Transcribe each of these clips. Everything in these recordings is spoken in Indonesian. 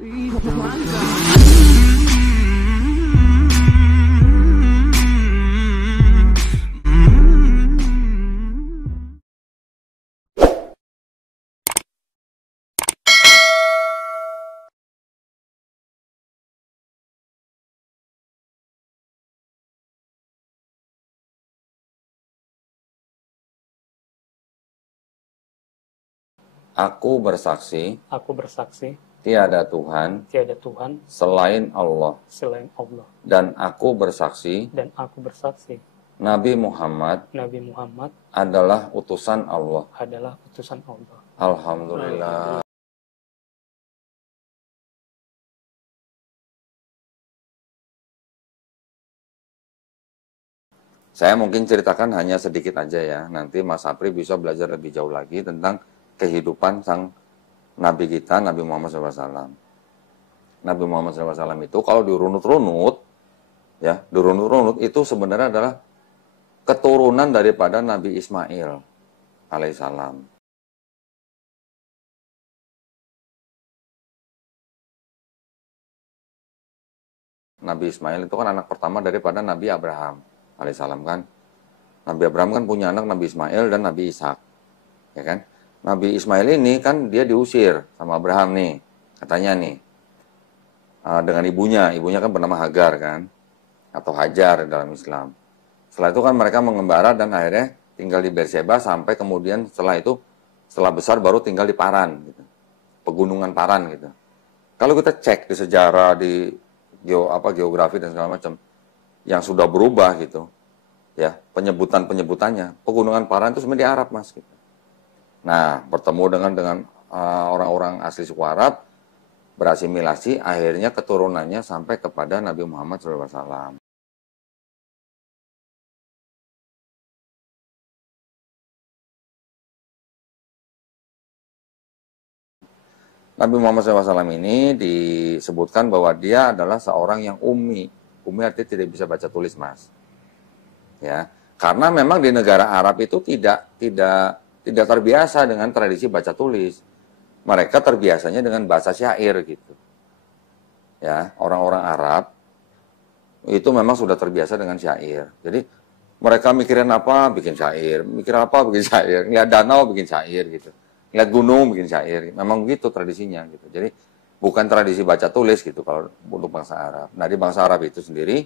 Aku bersaksi, Aku bersaksi, tiada Tuhan tiada Tuhan selain Allah, selain Allah. dan aku bersaksi, Dan aku bersaksi, Nabi Muhammad Nabi Muhammad adalah utusan Allah. adalah utusan Allah. Alhamdulillah. Saya mungkin ceritakan hanya sedikit aja ya. Nanti Mas Sapri bisa belajar lebih jauh lagi tentang kehidupan sang Nabi kita, Nabi Muhammad SAW. Nabi Muhammad SAW itu kalau dirunut-runut, ya, dirunut-runut itu sebenarnya adalah keturunan daripada Nabi Ismail alaihissalam. Nabi Ismail itu kan anak pertama daripada Nabi Abraham alaihissalam kan. Nabi Abraham kan punya anak Nabi Ismail dan Nabi Ishak, ya kan. Nabi Ismail ini kan dia diusir sama Abraham nih, katanya nih, dengan ibunya kan bernama Hagar kan, atau Hajar dalam Islam. Setelah itu kan mereka mengembara dan akhirnya tinggal di Beersheba sampai kemudian setelah besar baru tinggal di Paran, gitu. Pegunungan Paran gitu. Kalau kita cek di sejarah, di geografi dan segala macam, yang sudah berubah gitu, ya penyebutannya, pegunungan Paran itu sebenarnya di Arab mas. Gitu. Nah bertemu dengan orang-orang asli suku Arab, berasimilasi, akhirnya keturunannya sampai kepada Nabi Muhammad SAW. Nabi Muhammad SAW ini disebutkan bahwa dia adalah seorang yang ummi. Ummi artinya tidak bisa baca tulis, mas. Ya, karena memang di negara Arab itu tidak terbiasa dengan tradisi baca tulis. Mereka terbiasanya dengan bahasa syair gitu. Ya, orang-orang Arab itu memang sudah terbiasa dengan syair. Jadi mereka mikirin apa, bikin syair. Mikir apa, bikin syair. Lihat danau, bikin syair gitu. Lihat gunung, bikin syair. Memang gitu tradisinya gitu. Jadi bukan tradisi baca tulis gitu kalau untuk bangsa Arab. Nah di bangsa Arab itu sendiri,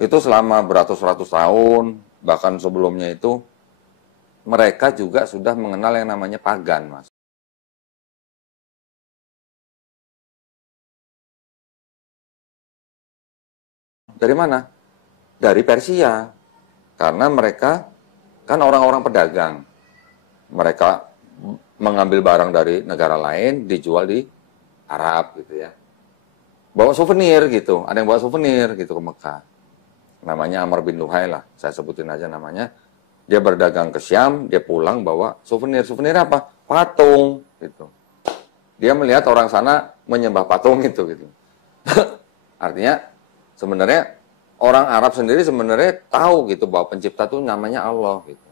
itu selama beratus-ratus tahun, bahkan sebelumnya itu, mereka juga sudah mengenal yang namanya pagan, mas. Dari mana? Dari Persia. Karena mereka kan orang-orang pedagang. Mereka mengambil barang dari negara lain, dijual di Arab gitu ya. Bawa souvenir gitu, ada yang bawa souvenir gitu ke Mekah. Namanya Amr bin Luhai lah, saya sebutin aja namanya. Dia berdagang ke Syam, dia pulang bawa souvenir. Souvenir apa? Patung gitu. Dia melihat orang sana menyembah patung itu gitu. Artinya sebenarnya orang Arab sendiri sebenarnya tahu gitu bahwa pencipta itu namanya Allah gitu.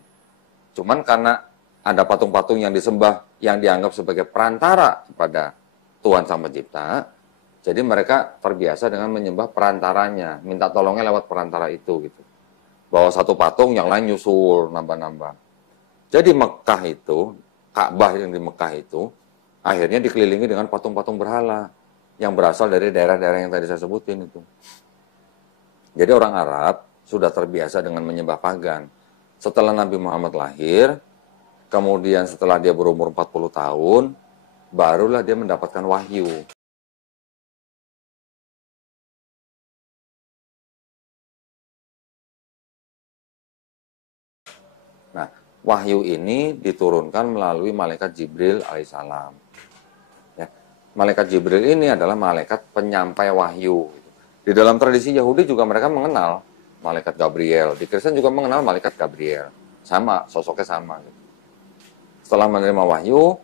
Cuman karena ada patung-patung yang disembah yang dianggap sebagai perantara kepada Tuhan Sang Pencipta, jadi mereka terbiasa dengan menyembah perantaranya, minta tolongnya lewat perantara itu gitu. Bawa satu patung, yang lain nyusul, nambah-nambah. Jadi Mekah itu, Ka'bah yang di Mekah itu, akhirnya dikelilingi dengan patung-patung berhala yang berasal dari daerah-daerah yang tadi saya sebutin itu. Jadi orang Arab sudah terbiasa dengan menyembah pagan. Setelah Nabi Muhammad lahir, kemudian setelah dia berumur 40 tahun, barulah dia mendapatkan wahyu. Nah, wahyu ini diturunkan melalui malaikat Jibril alaihissalam. Ya, malaikat Jibril ini adalah malaikat penyampai wahyu. Di dalam tradisi Yahudi juga mereka mengenal malaikat Gabriel. Di Kristen juga mengenal malaikat Gabriel. Sama, sosoknya sama. Setelah menerima wahyu,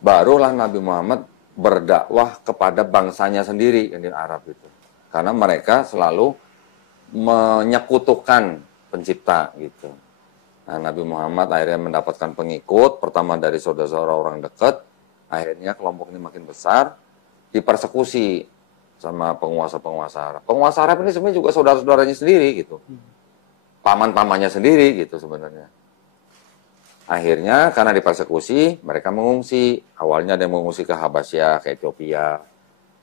barulah Nabi Muhammad berdakwah kepada bangsanya sendiri yang di Arab itu. Karena mereka selalu menyekutukan pencipta gitu. Nah, Nabi Muhammad akhirnya mendapatkan pengikut, pertama dari saudara-saudara orang dekat, akhirnya kelompok ini makin besar, dipersekusi sama penguasa-penguasa Arab. Penguasa Arab ini sebenarnya juga saudara-saudaranya sendiri gitu. Paman-pamannya sendiri gitu sebenarnya. Akhirnya karena dipersekusi, mereka mengungsi. Awalnya ada yang mengungsi ke Habasyah, ke Ethiopia.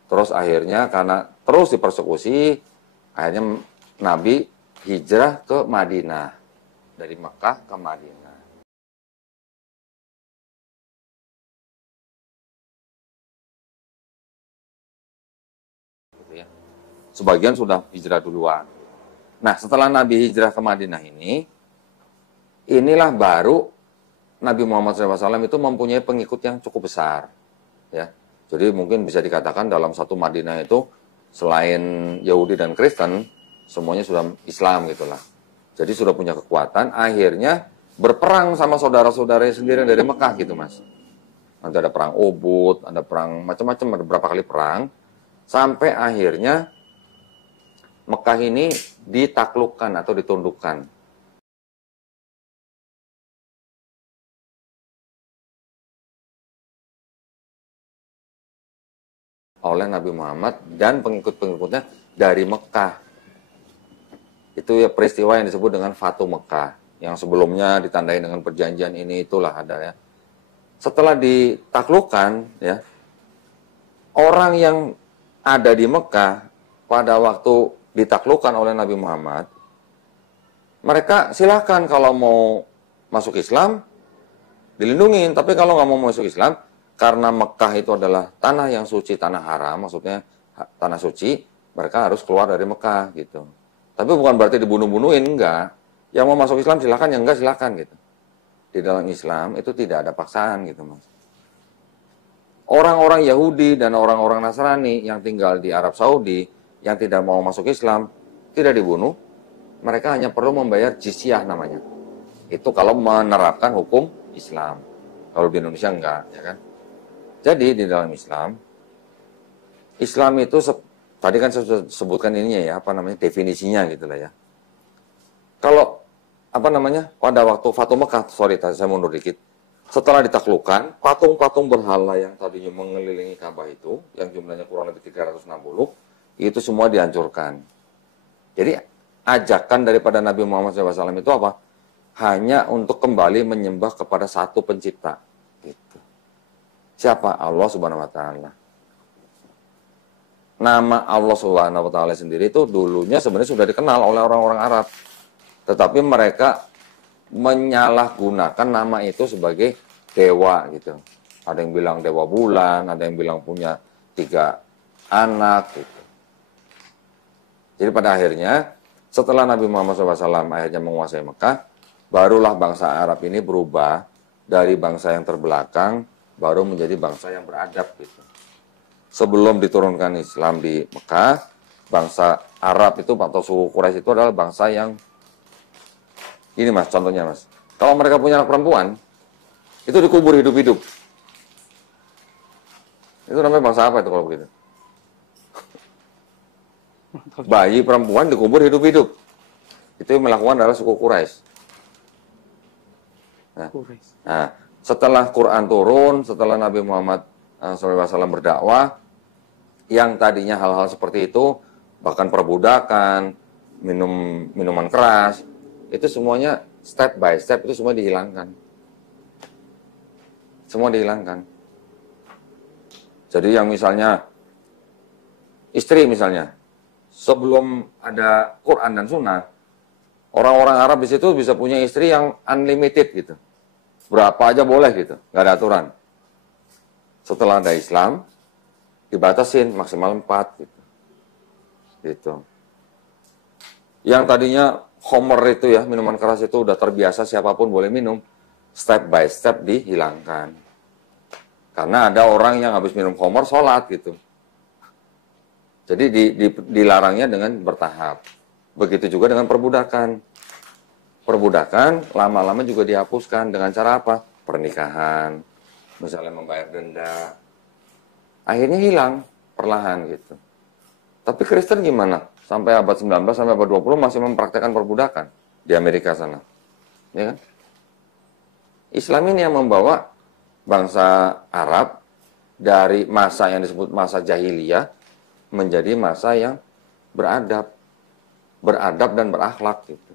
Terus akhirnya karena terus dipersekusi, akhirnya Nabi hijrah ke Madinah. Dari Mekah ke Madinah. Gitu ya. Sebagian sudah hijrah duluan. Nah, setelah Nabi hijrah ke Madinah ini, inilah baru Nabi Muhammad SAW itu mempunyai pengikut yang cukup besar. Ya. Jadi mungkin bisa dikatakan dalam satu Madinah itu, selain Yahudi dan Kristen, semuanya sudah Islam gitulah. Jadi sudah punya kekuatan, akhirnya berperang sama saudara-saudaranya sendiri dari Mekah gitu mas. Nanti ada perang Uhud, ada perang macam-macam, ada berapa kali perang. Sampai akhirnya Mekah ini ditaklukkan atau ditundukkan oleh Nabi Muhammad dan pengikut-pengikutnya dari Mekah. Itu ya peristiwa yang disebut dengan Fatu Mekah. Yang sebelumnya ditandai dengan perjanjian ini itulah ada ya. Setelah ditaklukkan ya, orang yang ada di Mekah pada waktu ditaklukkan oleh Nabi Muhammad, mereka silakan kalau mau masuk Islam dilindungin, tapi kalau nggak mau masuk Islam, karena Mekah itu adalah tanah yang suci, tanah haram, maksudnya tanah suci, mereka harus keluar dari Mekah gitu. Tapi bukan berarti dibunuh-bunuhin, enggak. Yang mau masuk Islam silakan, yang enggak silakan gitu. Di dalam Islam itu tidak ada paksaan gitu mas. Orang-orang Yahudi dan orang-orang Nasrani yang tinggal di Arab Saudi yang tidak mau masuk Islam tidak dibunuh, mereka hanya perlu membayar jizyah namanya. Itu kalau menerapkan hukum Islam. Kalau di Indonesia enggak, ya kan? Jadi di dalam Islam, Islam itu tadi kan saya sudah sebutkan ininya ya, apa namanya definisinya gitu lah ya. Kalau apa namanya pada waktu Fatu Mekah, sorry saya mundur dikit. Setelah ditaklukkan, patung-patung berhala yang tadinya mengelilingi Ka'bah itu, yang jumlahnya kurang lebih 360, itu semua dihancurkan. Jadi ajakan daripada Nabi Muhammad SAW itu apa? Hanya untuk kembali menyembah kepada satu pencipta. Gitu. Siapa? Allah Subhanahu Wa Taala. Nama Allah Subhanahu Wa Taala sendiri itu dulunya sebenarnya sudah dikenal oleh orang-orang Arab, tetapi mereka menyalahgunakan nama itu sebagai dewa gitu. Ada yang bilang dewa bulan, ada yang bilang punya 3 anak gitu. Jadi pada akhirnya setelah Nabi Muhammad SAW akhirnya menguasai Mekah, barulah bangsa Arab ini berubah dari bangsa yang terbelakang baru menjadi bangsa yang beradab gitu. Sebelum diturunkan Islam di Mekah, bangsa Arab itu atau suku Quraisy itu adalah bangsa yang ini mas, contohnya mas. Kalau mereka punya anak perempuan, itu dikubur hidup-hidup. Itu namanya bangsa apa itu kalau begitu? Bayi perempuan dikubur hidup-hidup. Itu yang melakukan adalah suku Quraisy. Nah, setelah Quran turun, setelah Nabi Muhammad SAW berdakwah, yang tadinya hal-hal seperti itu, bahkan perbudakan, minuman keras, itu semuanya step by step itu semua dihilangkan. Semua dihilangkan. Jadi yang misalnya istri misalnya, sebelum ada Quran dan Sunnah, orang-orang Arab di situ bisa punya istri yang unlimited gitu. Berapa aja boleh gitu, nggak ada aturan. Setelah ada Islam, dibatasin maksimal 4 gitu. Gitu. Yang tadinya Homer itu ya, minuman keras itu udah terbiasa siapapun boleh minum, step by step dihilangkan. Karena ada orang yang habis minum Homer sholat gitu. Jadi dilarangnya dengan bertahap. Begitu juga dengan perbudakan. Perbudakan lama-lama juga dihapuskan dengan cara apa? Pernikahan, misalnya membayar denda. Akhirnya hilang perlahan gitu. Tapi Kristen gimana? Sampai abad 19 sampai abad 20 masih mempraktekkan perbudakan di Amerika sana. Ya kan? Islam ini yang membawa bangsa Arab dari masa yang disebut masa jahiliyah menjadi masa yang beradab dan berakhlak gitu.